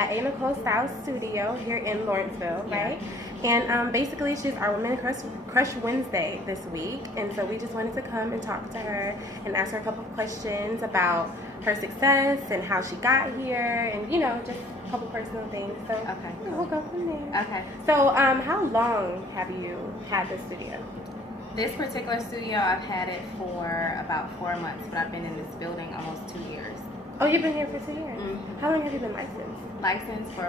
at A. Nicole Studio here in Lawrenceville, right? And basically, she's our Women Crush Wednesday this week. And so we just wanted to come and talk to her and ask her a couple of questions about her success and how she got here and, just a couple personal things. So we'll go from there. Okay. So how long have you had this studio? This particular studio, I've had it for about 4 months, but I've been in this building almost 2 years. Oh, you've been here for 2 years? Mm-hmm. How long have you been licensed? Licensed for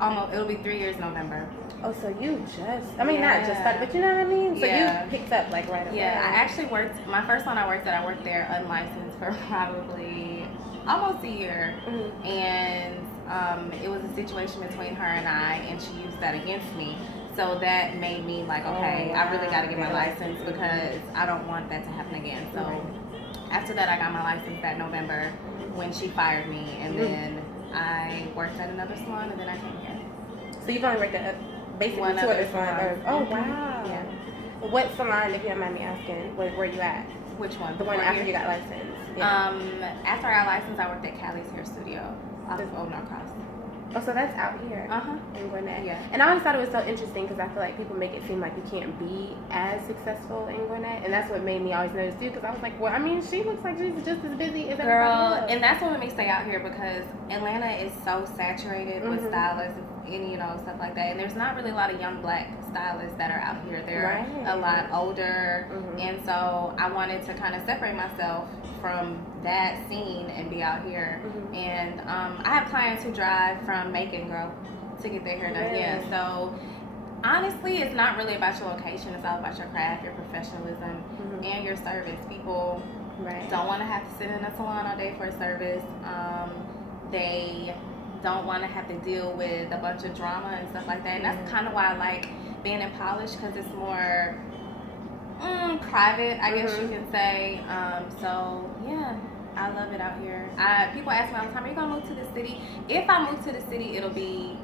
almost, it'll be 3 years November. Oh, so you not just started, but you know what I mean? So you picked up like right away. Yeah, I actually my first one I worked there unlicensed for probably almost a year. Mm-hmm. And it was a situation between her and I, and she used that against me. So that made me like, okay, I really got to get my license because I don't want that to happen again. So after that, I got my license that November when she fired me, and then I worked at another salon, and then I came here. So you've only worked at basically two other salons. Oh, wow. Yeah. What salon, if you don't mind me asking, where were you at? Which one? The one after you got licensed. Yeah. After I got licensed, I worked at Callie's Hair Studio off of Old North Cross. Oh, so that's out here in Gwinnett. Yeah. And I always thought it was so interesting because I feel like people make it seem like you can't be as successful in Gwinnett, and that's what made me always notice too. Because I was like, well, I mean, she looks like she's just as busy as everybody else. And that's what made me stay out here because Atlanta is so saturated with stylists and stuff like that. And there's not really a lot of young black stylists that are out here. They're a lot older, and so I wanted to kind of separate myself from that scene and be out here. And I have clients who drive from Macon Grove to get their hair done. Yeah, so honestly, it's not really about your location. It's all about your craft, your professionalism, and your service. People don't want to have to sit in a salon all day for a service. They don't want to have to deal with a bunch of drama and stuff like that. And that's kind of why I like being in polish, because it's more private, I guess you can say. So yeah, I love it out here. People ask me all the time, are you gonna move to the city? If I move to the city, it'll be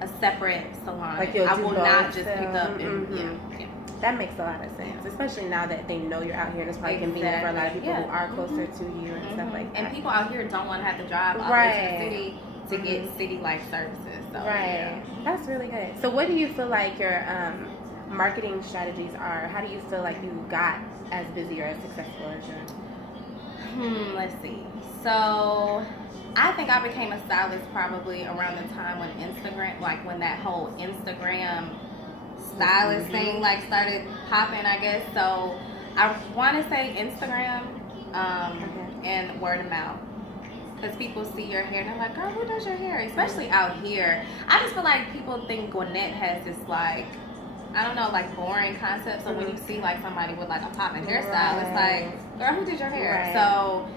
a separate salon. Like I will not just pick up and That makes a lot of sense, especially now that they know you're out here, and it's probably convenient for a lot of people who are closer to you and stuff like that. And people out here don't want to have to drive all the way to the city to get city-like services. So, That's really good. So what do you feel like your marketing strategies are? How do you feel like you got as busy or as successful as you? Let's see. So I think I became a stylist probably around the time when Instagram, like when that whole Instagram stylist thing like started popping, I guess. So I want to say Instagram and word of mouth. Because people see your hair and they're like, girl, who does your hair? Especially out here. I just feel like people think Gwinnett has this like, I don't know, like boring concept. So when you see like somebody with like a popping hairstyle, it's like, girl, who did your hair? So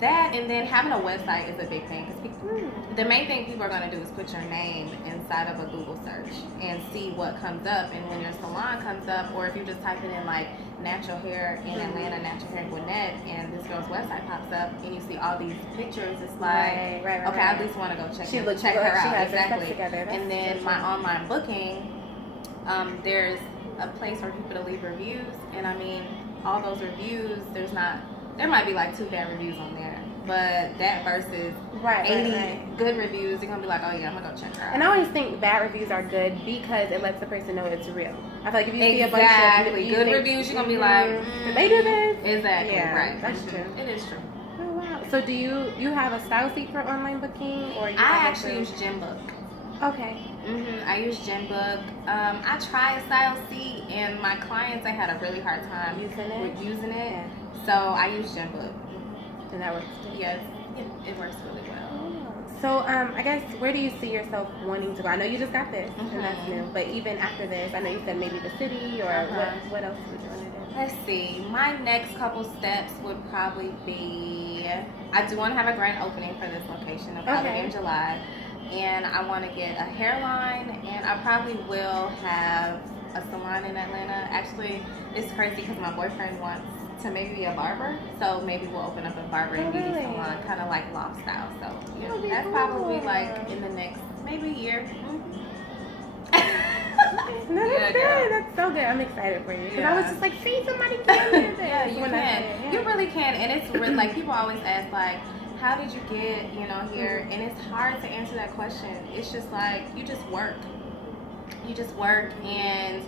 that, and then having a website is a big thing. Because the main thing people are going to do is put your name inside of a Google search and see what comes up. And when your salon comes up, or if you just type it in like natural hair in Atlanta, natural hair in Gwinnett, and this girl's website pops up and you see all these pictures, it's like, okay, I at least want to go check her out. Exactly. And then my online booking, there's a place for people to leave reviews, and I mean, all those reviews, there might be like 2 bad reviews on there, but that versus 80 good reviews, you're gonna be like, oh yeah, I'm gonna go check her out. And I always think bad reviews are good because it lets the person know it's real. I feel like if you see a bunch of good reviews, you're gonna be like, did they do this? Exactly. Yeah, right. That's true. It is true. Oh wow. So do you have a style sheet for online booking, or you I actually use Gembook. Okay. I use Gembook. I tried Style Seat, and my clients, they had a really hard time using it. Yeah. So I use Gembook. And that works too? Yes, it works really well. Oh. So I guess, where do you see yourself wanting to go? I know you just got this, and that's new. But even after this, I know you said maybe the city, or what else would you want to do? Let's see. My next couple steps would probably be, I do want to have a grand opening for this location. It'll probably be in July. And I want to get a hairline, and I probably will have a salon in Atlanta. Actually, it's crazy because my boyfriend wants to maybe be a barber, so maybe we'll open up a barber and beauty salon, kind of like loft style. So yeah, that's probably like in the next maybe year. No, that's good. That's so good. I'm excited for you. Because I was just like, see, somebody can do this. Yeah, you can. You really can. And it's really, like, people always ask, like, how did you get, here? And it's hard to answer that question. It's just like, you just work. You just work, and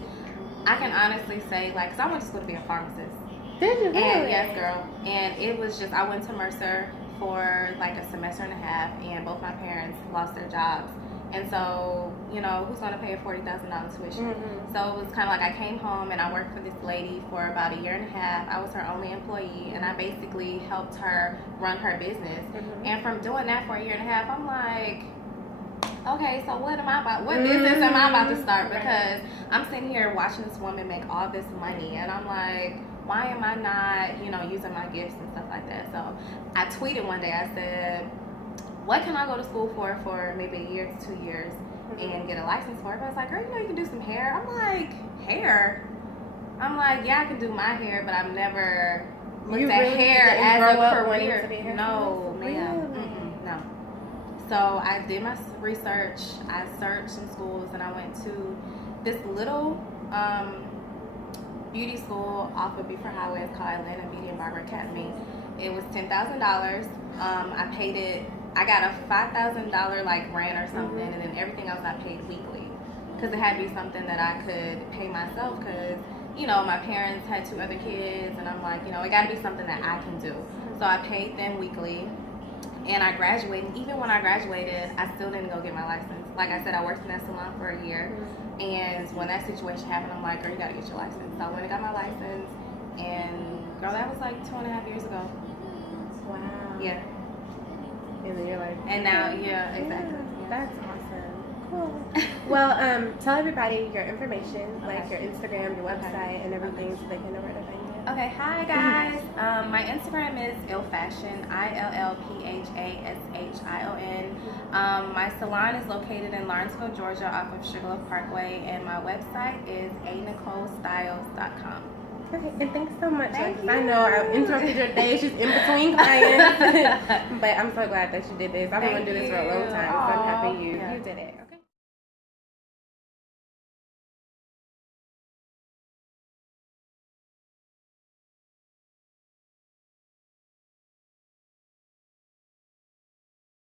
I can honestly say, like, because I went to school to be a pharmacist. Did you really? And yes, girl. And it was just, I went to Mercer for like a semester and a half, and both my parents lost their jobs. And so, who's going to pay a $40,000 tuition? Mm-hmm. So it was kind of like I came home and I worked for this lady for about a year and a half. I was her only employee, and I basically helped her run her business. Mm-hmm. And from doing that for a year and a half, I'm like, okay, so what business am I about to start? Because I'm sitting here watching this woman make all this money, and I'm like, why am I not, using my gifts and stuff like that? So I tweeted one day, I said, what can I go to school for maybe a year to 2 years and get a license for? Everybody's like, girl, you can do some hair. I'm like, hair? I'm like, yeah, I can do my hair, but I've never looked at hair as a career. No, ma'am. Really? No. So I did my research. I searched in schools, and I went to this little beauty school off of Beaufort Highway. It's called Atlanta Beauty and Barber Academy. It was $10,000. I paid it. I got a $5,000 like grant or something, and then everything else I paid weekly, because it had to be something that I could pay myself, because my parents had 2 other kids, and I'm like, it got to be something that I can do. So I paid them weekly, and I graduated. Even when I graduated, I still didn't go get my license. Like I said, I worked in that salon for a year, and when that situation happened, I'm like, girl, you got to get your license. So I went and got my license, and girl, that was like 2.5 years ago. Wow. Yeah. And then you're like, and now, yeah, exactly. Yeah, that's awesome. Cool. Well, tell everybody your information, like your Instagram, your website, and everything, so they can know where to find you. Okay, hi guys. My Instagram is illfashion, ILLPHASHION. My salon is located in Lawrenceville, Georgia, off of Sugarloaf Parkway, and my website is anicolestyles.com. Okay, and thanks so much. Thank you. I know I interrupted your day. She's in between clients. But I'm so glad that you did this. I've been going to do this for a long time, so I'm happy you did it. Okay.